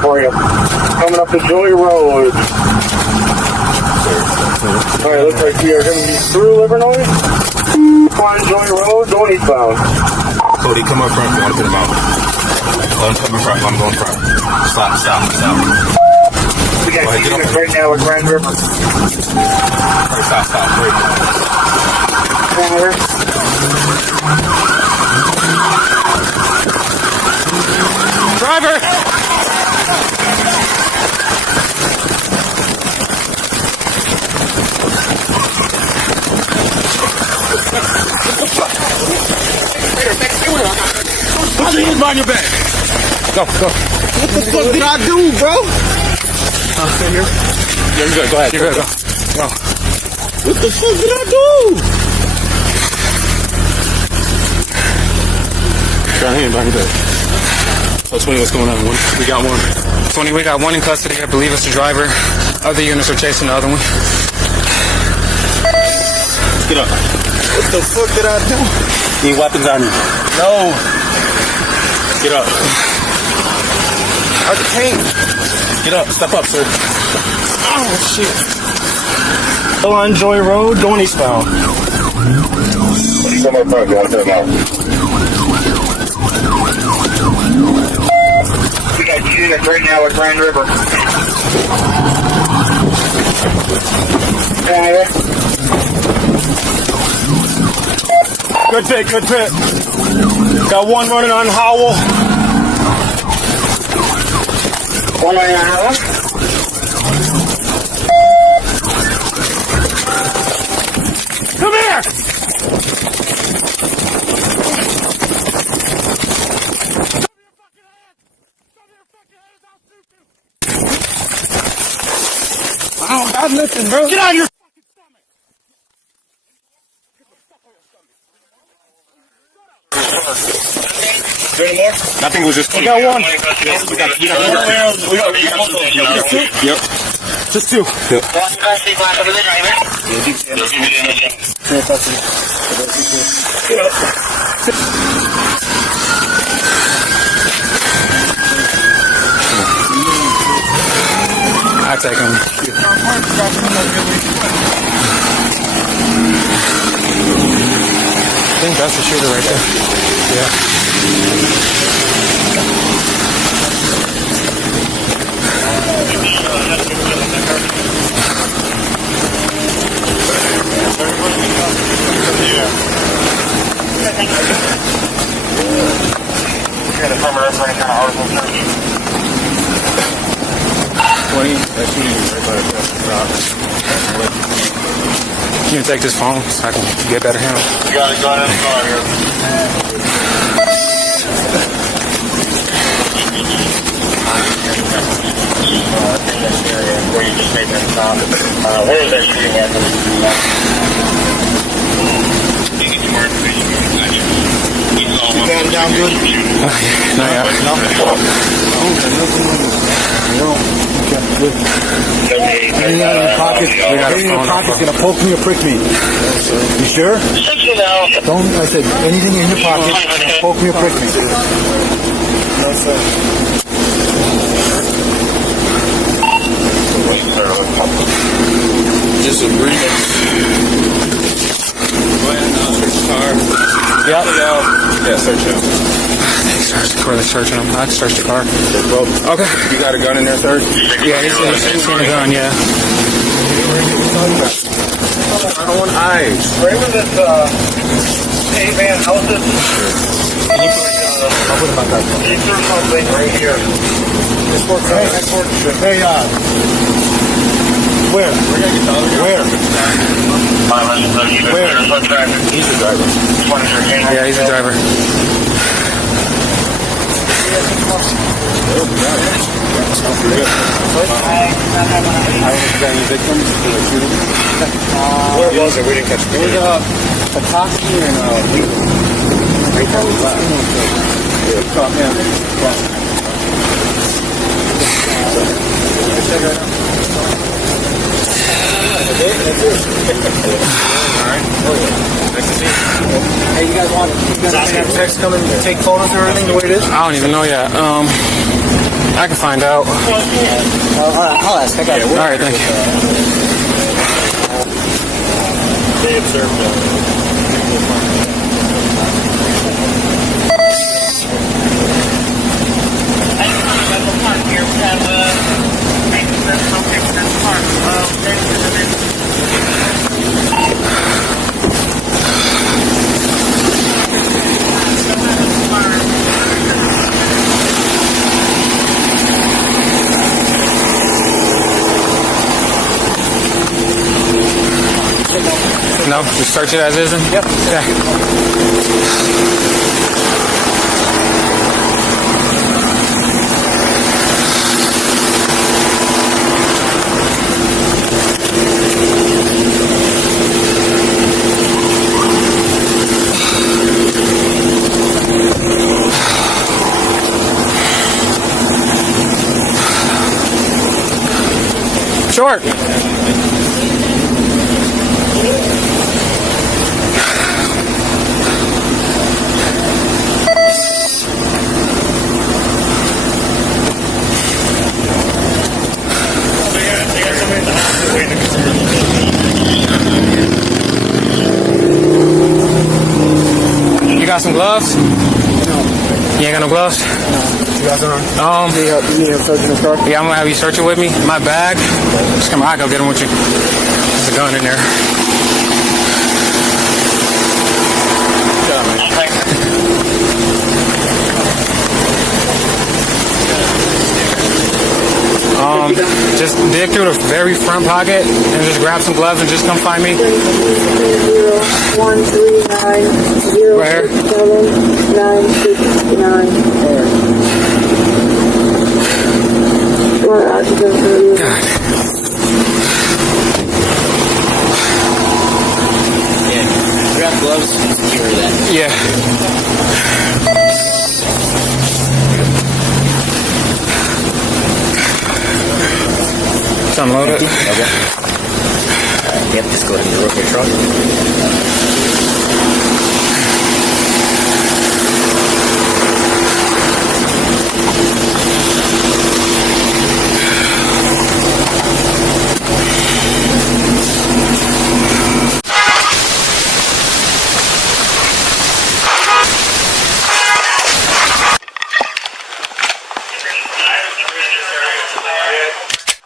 for you. Coming up to Joy Road. Alright, looks like we are going to be through Livernois. On Joy Road, going eastbound. Cody, come up front. You want to put him out. Let him come in front. Let him go in front. Stop. We got units right now at Grand River. Right, stop. Wait. Driver! Put your hands behind your back. Go. What the fuck did I do, bro? You're good. Go ahead. You're good. Go. What the fuck did I do? Got a hand behind your back. So 20, what's going on? We got one. 20, we got one in custody. I believe it's the driver. Other units are chasing the other one. Get up. What the fuck did I do? Need weapons on you. No. Get up. I can't. Get up. Step up, sir. Oh, shit. Still on Joy Road, going eastbound. Come up front, you want to put him out. We got units right now at Grand River. Good pit. Got one running on Howell. One running on Howell. Come here! I don't got nothing, bro. Get out of your fucking stomach! I think it was just two. We got one. We got two? Yep. Just two. Yep. I take him. I think that's the shooter right there. Yeah. Can you take this phone so I can get better handle? You got it, go ahead here. Where you just made that stop. Where is that shooting at? You got it down good? No, yeah. No. Anything in your pocket? Anything in your pocket's gonna poke me or prick me. You sure? Don't, I said, anything in your pocket, poke me or prick me. No, sir. Just a brief. Go ahead now, search the car. Yeah. Yeah, search him. Let's search him. I can search the car. Okay. You got a gun in there, sir? Yeah, he's got a gun, yeah. I don't want eyes. Right where this A-van house is, can you throw something right here? Hey, where? Where? He's the driver. Yeah, he's the driver. Where was it? We didn't catch it. There was a taxi and a right there was left. Hey, you guys want text come and take photos or anything the way it is? I don't even know yet. I can find out. I'll ask. I got it. All right, thank you. They observed No, just search it as is. Yep. Yeah. Short. You got some gloves? No. You ain't got no gloves? You guys are on? You need help searching this car? Yeah, I'm gonna have you search it with me. My bag. Just come on, I'll go get him with you. There's a gun in there. Just dig through the very front pocket and just grab some gloves and just come find me. 139 Right here. 969. God. Yeah. Grab gloves and secure that. Yeah. It's unloaded. Okay. Yep, just go ahead and rope your truck.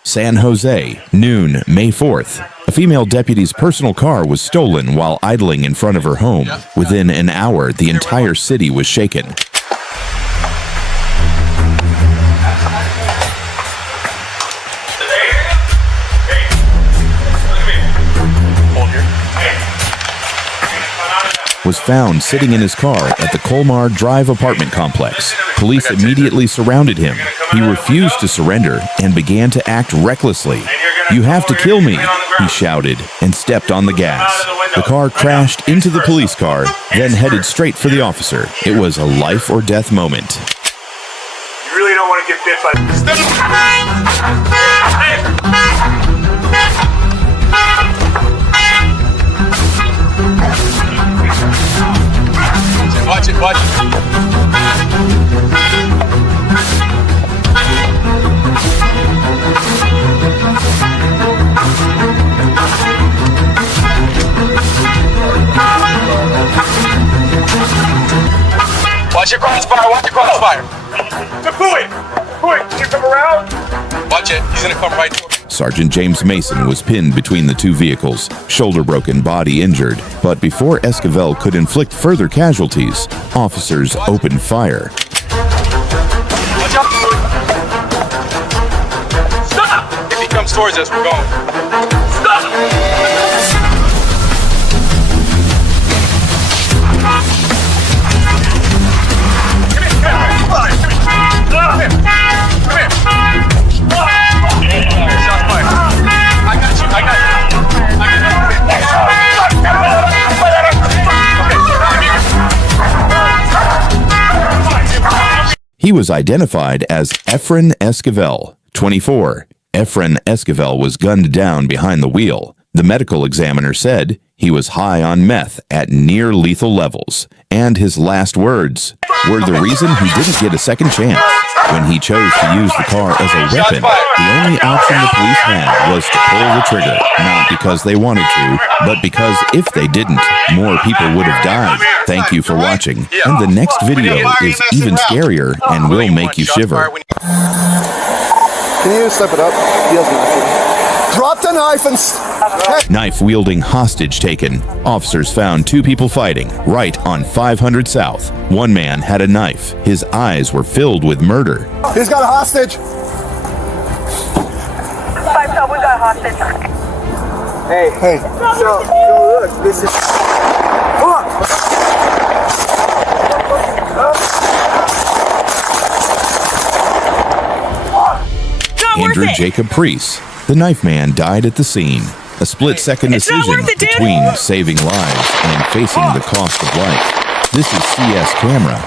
San Jose, noon, May 4th. A female deputy's personal car was stolen while idling in front of her home. Within an hour, the entire city was shaken. Was found sitting in his car at the Colmar Drive apartment complex. Police immediately surrounded him. He refused to surrender and began to act recklessly. "You have to kill me," he shouted and stepped on the gas. The car crashed into the police car, then headed straight for the officer. It was a life or death moment. You really don't want to get bit by Watch it, watch it. Watch your crossfire, watch your crossfire. Tapui! Tapui, can you come around? Watch it, he's gonna come right to him. Sergeant James Mason was pinned between the two vehicles, shoulder broken, body injured. But before Esquivel could inflict further casualties, officers opened fire. Watch out! Stop! If he comes towards us, we're going. Stop! He was identified as Efren Esquivel, 24. Efren Esquivel was gunned down behind the wheel. The medical examiner said He was high on meth at near lethal levels, and his last words were the reason he didn't get a second chance. When he chose to use the car as a weapon, the only option the police had was to pull the trigger, not because they wanted to, but because if they didn't, more people would have died. Thank you for watching, and the next video is even scarier and will make you shiver. Can you step it up? Feels nasty. Drop the knife and... Knife-wielding hostage taken. Officers found 2 people fighting right on 500 South. One man had a knife. His eyes were filled with murder. He's got a hostage. 512, we got a hostage. Hey. So look, this is... Andrew Jacob Priest, the knife man, died at the scene. A split-second decision between saving lives and facing the cost of life. This is CS Camera.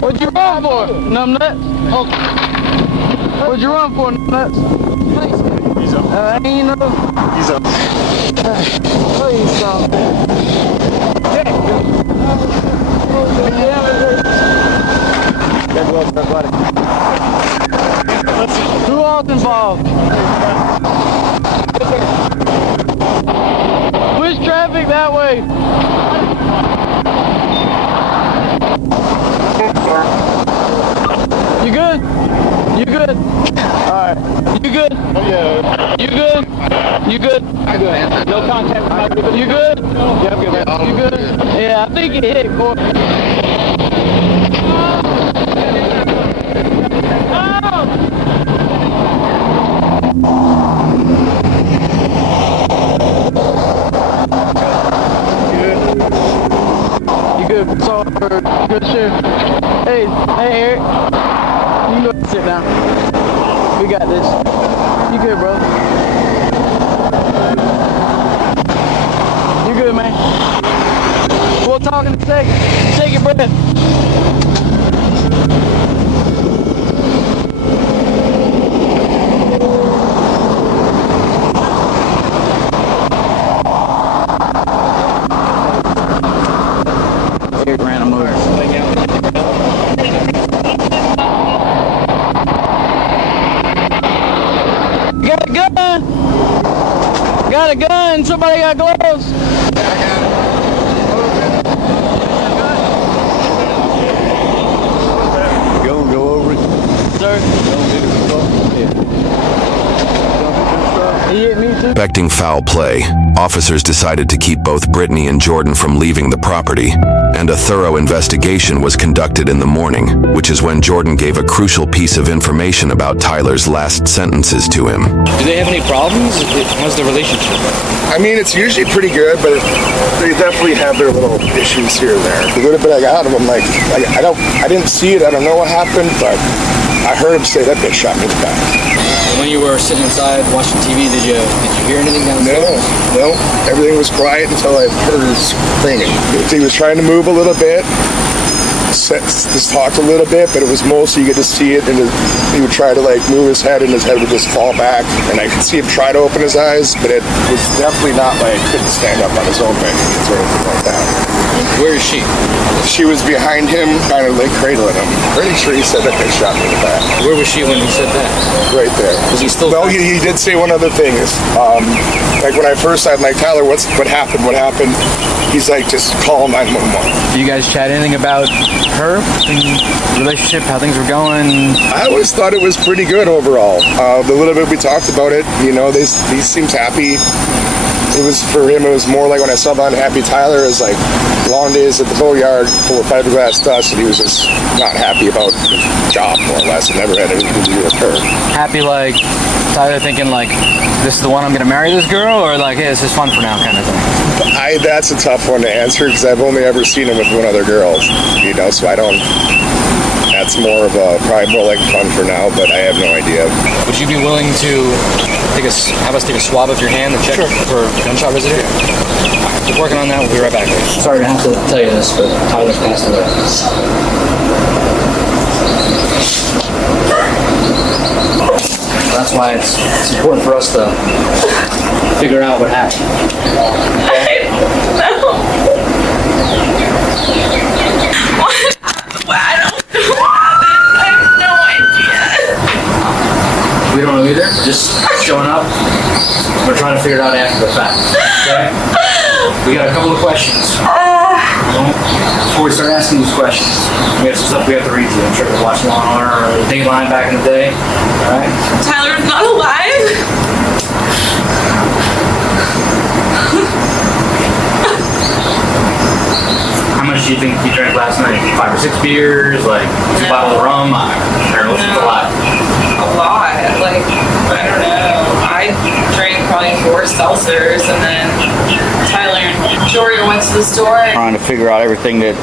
What'd you run for, numbnuts? What'd you run for, numbnuts? He's up. Ain't no. He's up. Please stop. Who all's involved? Push traffic that way. You good? You good? Alright. You good? Yeah. You good? You good? I'm good. No contact. You good? Yeah, I'm good. You good? Yeah, I think it hit, boy. You good? So, good shit. Hey, Eric. You go ahead and sit down. We got this. You good, bro? You good, man? We'll talk in a second. Take your breath. Eric ran him over. Got a gun! Got a gun! Somebody got gloves! Go over it. Sir? He hit me too. Suspecting foul play, officers decided to keep both Brittany and Jordan from leaving the property, and a thorough investigation was conducted in the morning, which is when Jordan gave a crucial piece of information about Tyler's last sentences to him. Do they have any problems? How's the relationship? I mean, it's usually pretty good, but they definitely have their little issues here and there. The little bit I got of them, like I didn't see it. I don't know what happened, but I heard him say that bitch shot me in the back. When you were sitting inside watching TV, did you hear anything downstairs? No. Everything was quiet until I heard her screaming. He was trying to move a little bit, just talked a little bit, but it was mostly you could just see it, and he would try to like move his head, and his head would just fall back, and I could see him try to open his eyes, but it was definitely not like he couldn't stand up on his own feet or anything like that. Where is she? She was behind him, kind of like cradling him. Pretty sure he said that they shot me in the back. Where was she when he said that? Right there. Was he still? No, he did say one other thing. Is like when I first said, like, Tyler, what happened? What happened? He's like, just call 911. Do you guys chat anything about her and relationship, how things were going? I always thought it was pretty good overall. The little bit we talked about it, you know, he seems happy. It was for him. It was more like when I saw the unhappy Tyler. It was like long days at the boatyard full of fiberglass dust, and he was just not happy about his job, more or less. It never had anything to do with her. Happy, like Tyler thinking like, this is the one I'm gonna marry this girl, or like, hey, this is fun for now kind of thing? That's a tough one to answer because I've only ever seen him with one other girl, you know, so I don't. That's more of a, probably more like fun for now, but I have no idea. Would you be willing to have us take a swab of your hand and check for gunshot residue? We're working on that. We'll be right back. Sorry to have to tell you this, but Tyler's passed away. That's why it's important for us to figure out what happened. I don't know. I don't know what happened. I have no idea. We don't know either. We're just showing up. We're trying to figure it out after the fact. Okay? We got a couple of questions. Before we start asking these questions, we have some stuff we have to read to you. I'm sure you've watched Law & Order or Dateline back in the day. Alright? Tyler's not alive. How much do you think you drank last night? 5 or 6 beers? Like 2 bottles of rum? I don't know. What's a lot? A lot. Like, I don't know. I drank probably 4 seltzers, and then Tyler and Jordan went to the store. Trying to figure out everything that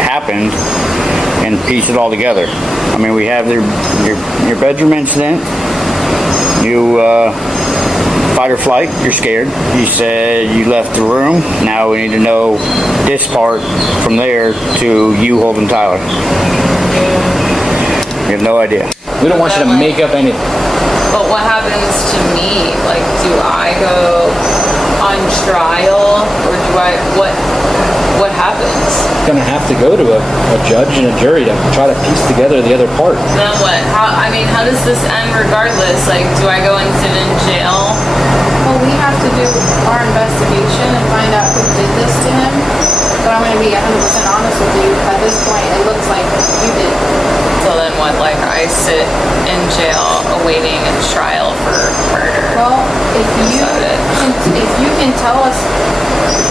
happened and piece it all together. I mean, we have your bedroom incident. You fight or flight, you're scared. You said you left the room. Now we need to know this part from there to you holding Tyler. We have no idea. We don't want you to make up anything. But what happens to me? Like, do I go on trial, or do I, what happens? You're gonna have to go to a judge and a jury to try to piece together the other part. Then what? How does this end regardless? Like, do I go and sit in jail? Well, we have to do our investigation and find out who did this to him. But I'm going to be 100% honest with you. At this point, it looks like you did. So then what? Like, I can tell us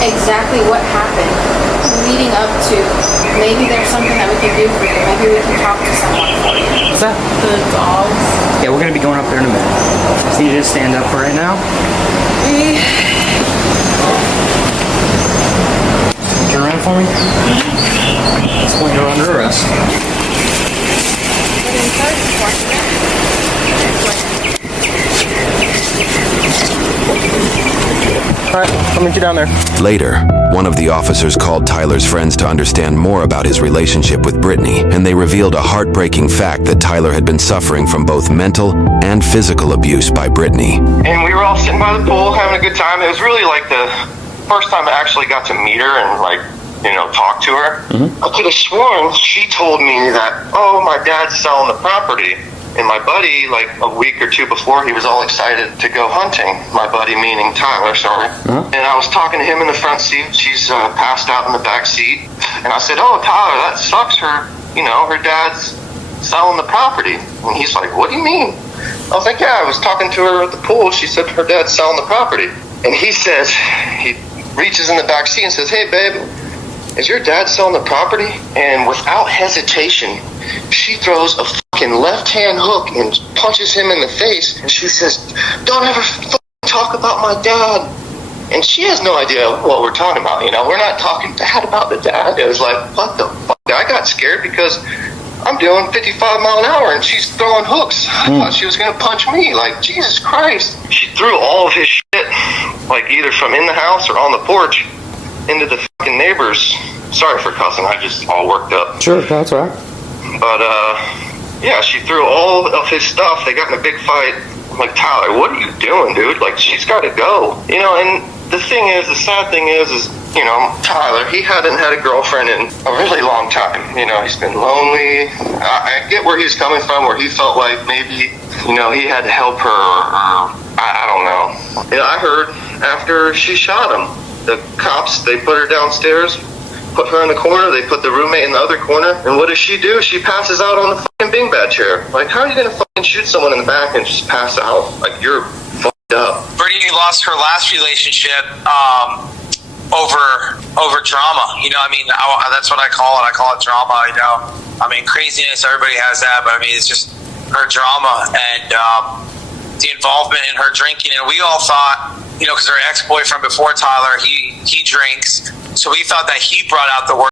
exactly what happened leading up to, maybe there's something that we can do for you. Maybe we can talk to someone for you. What's that? The dogs. Yeah, we're gonna be going up there in a minute. Just need you to stand up for right now. Turn around for me. This point you're under arrest. All right, I'll meet you down there. Later, one of the officers called Tyler's friends to understand more about his relationship with Brittany, and they revealed a heartbreaking fact that Tyler had been suffering from both mental and physical abuse by Brittany. And we were all sitting by the pool having a good time. It was really like the first time I actually got to meet her and talk to her. I could have sworn she told me that, oh, my dad's selling the property. And my buddy, like a week or two before, he was all excited to go hunting. My buddy, meaning Tyler, sorry. And I was talking to him in the front seat. She's passed out in the back seat. And I said, oh, Tyler, that sucks. Her dad's selling the property. And he's like, what do you mean? I was like, yeah, I was talking to her at the pool. She said her dad's selling the property. And he says, he reaches in the back seat and says, hey, babe, is your dad selling the property? And without hesitation, she throws a fucking left-hand hook and punches him in the face. And she says, don't ever talk about my dad. And she has no idea what we're talking about. We're not talking bad about the dad. It was like, what the fuck? I got scared because I'm doing 55 mile an hour and she's throwing hooks. I thought she was going to punch me. Like, Jesus Christ. She threw all of his shit, like either from in the house or on the porch, into the fucking neighbors. Sorry for cussing. I just all worked up. Sure, that's all right. But, yeah, she threw all of his stuff. They got in a big fight. I'm like, Tyler, what are you doing, dude? Like, she's got to go. And the sad thing is, Tyler, he hadn't had a girlfriend in a really long time. He's been lonely. I get where he's coming from, where he felt like maybe, he had to help her, or I don't know. I heard after she shot him, the cops, they put her downstairs, put her in the corner, they put the roommate in the other corner, and what does she do? She passes out on the fucking beanbag chair. Like, how are you gonna fucking shoot someone in the back and just pass out? Like, you're fucked up. Brittany lost her last relationship over drama. That's what I call it. I call it drama. Craziness. Everybody has that, but it's just her drama and the involvement in her drinking. And we all thought, because her ex-boyfriend before Tyler, he drinks, so we thought that he brought out the worst